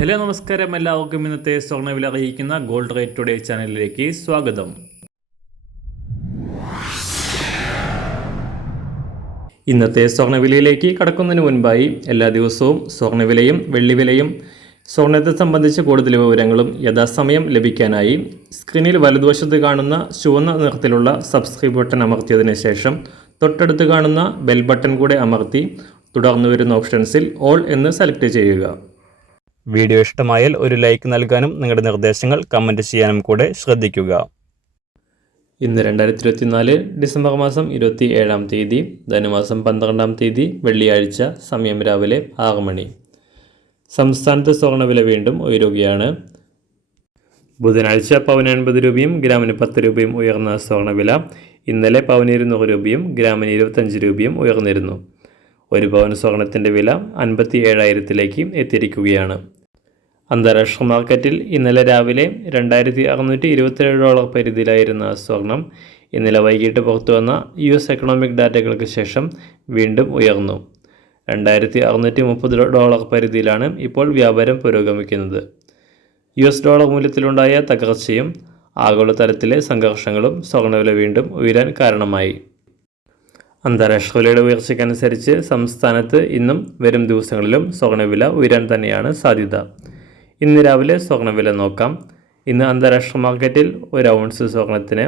Hello നമസ്കാരം, എല്ലാവർക്കും ഇന്നത്തെ സ്വർണ്ണവില അറിയിക്കുന്ന ഗോൾഡ് റേറ്റ് ടുഡേ ചാനലിലേക്ക് സ്വാഗതം. ഇന്നത്തെ സ്വർണ്ണവിലയിലേക്ക് കടക്കുന്നതിന് മുൻപായി എല്ലാ ദിവസവും സ്വർണ്ണവിലയും വെള്ളിവിലയും സ്വർണ്ണത്തെ സംബന്ധിച്ച് കൂടുതൽ വിവരങ്ങളും യഥാസമയം ലഭിക്കാനായി സ്ക്രീനിൽ വലതുവശത്ത് കാണുന്ന ചുവന്ന നിറത്തിലുള്ള സബ്സ്ക്രൈബ് ബട്ടൺ അമർത്തിയതിനു ശേഷം തൊട്ടടുത്ത് കാണുന്ന ബെൽ ബട്ടൺ കൂടെ അമർത്തി തുടർന്ന് വരുന്ന ഓപ്ഷൻസിൽ ഓൾ എന്ന് സെലക്ട് ചെയ്യുക. വീഡിയോ ഇഷ്ടമായാൽ ഒരു ലൈക്ക് നൽകാനും നിങ്ങളുടെ നിർദ്ദേശങ്ങൾ കമൻറ്റ് ചെയ്യാനും കൂടെ ശ്രദ്ധിക്കുക. ഇന്ന് 2024 ഡിസംബർ മാസം 27-ാം തീയതി, ധനുമാസം 12-ാം തീയതി, വെള്ളിയാഴ്ച. സമയം രാവിലെ 6 മണി. സംസ്ഥാനത്ത് സ്വർണ്ണവില വീണ്ടും ഉയരുകയാണ്. ബുധനാഴ്ച പവന് 80 രൂപയും ഗ്രാമിന് 10 രൂപയും ഉയർന്ന സ്വർണ്ണവില ഇന്നലെ പവന് 200 രൂപയും ഗ്രാമിന് 25 രൂപയും ഉയർന്നിരുന്നു. ഒരു പവൻ സ്വർണത്തിൻ്റെ വില 57,000-ലേക്ക് എത്തിയിരിക്കുകയാണ്. അന്താരാഷ്ട്ര മാർക്കറ്റിൽ ഇന്നലെ രാവിലെ $2,627 പരിധിയിലായിരുന്ന സ്വർണം ഇന്നലെ വൈകിട്ട് പുറത്തു വന്ന US എക്കണോമിക് ഡാറ്റകൾക്ക് ശേഷം വീണ്ടും ഉയർന്നു. $2,630 പരിധിയിലാണ് ഇപ്പോൾ വ്യാപാരം പുരോഗമിക്കുന്നത്. US ഡോളർ മൂല്യത്തിലുണ്ടായ തകർച്ചയും ആഗോളതലത്തിലെ സംഘർഷങ്ങളും സ്വർണ്ണവില വീണ്ടും ഉയരാൻ കാരണമായി. അന്താരാഷ്ട്ര വിലയുടെ ഉയർച്ചയ്ക്കനുസരിച്ച് സംസ്ഥാനത്ത് ഇന്നും വരും ദിവസങ്ങളിലും സ്വർണ്ണവില ഉയരാൻ തന്നെയാണ് സാധ്യത. ഇന്ന് രാവിലെ സ്വർണ്ണവില നോക്കാം. ഇന്ന് അന്താരാഷ്ട്ര മാർക്കറ്റിൽ ഒരു ഔൺസ് സ്വർണത്തിന്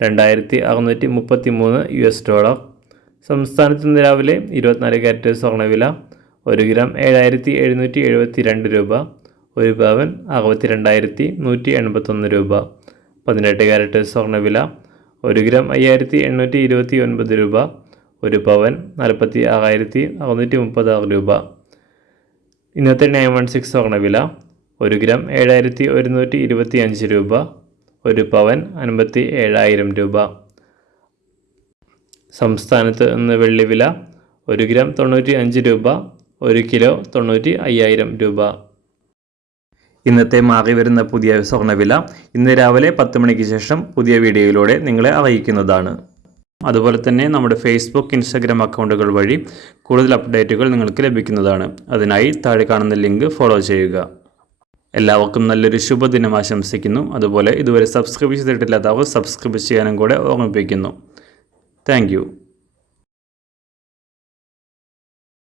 $2,633. സംസ്ഥാനത്ത് ഇന്ന് രാവിലെ 24 കാരറ്റ് സ്വർണ്ണവില 1 ഗ്രാം 7,772 രൂപ, ഒരു പവൻ 62,181 രൂപ. 18 കാരറ്റ് സ്വർണ്ണവില 1 ഗ്രാം 5,829 രൂപ, ഒരു പവൻ 46,636 രൂപ. ഇന്നത്തെ 916 സ്വർണ്ണവില 1 ഗ്രാം 7,125 രൂപ, ഒരു പവൻ 57,000 രൂപ. സംസ്ഥാനത്ത് ഇന്ന് വെള്ളിവില 1 ഗ്രാം 95 രൂപ, 1 കിലോ 95,000 രൂപ. ഇന്നത്തെ മാറി വരുന്ന പുതിയ സ്വർണ്ണവില ഇന്ന് രാവിലെ 10 മണിക്ക് ശേഷം പുതിയ വീഡിയോയിലൂടെ നിങ്ങളെ അറിയിക്കുന്നതാണ്. അതുപോലെ തന്നെ നമ്മുടെ ഫേസ്ബുക്ക്, ഇൻസ്റ്റാഗ്രാം അക്കൗണ്ടുകൾ വഴി കൂടുതൽ അപ്ഡേറ്റുകൾ നിങ്ങൾക്ക് ലഭിക്കുന്നതാണ്. അതിനായി താഴെ കാണുന്ന ലിങ്ക് ഫോളോ ചെയ്യുക. എല്ലാവർക്കും നല്ലൊരു ശുഭദിനം ആശംസിക്കുന്നു. അതുപോലെ ഇതുവരെ സബ്സ്ക്രൈബ് ചെയ്തിട്ടില്ലാത്തവർ സബ്സ്ക്രൈബ് ചെയ്യാനും കൂടെ ഓർമ്മിപ്പിക്കുന്നു. താങ്ക്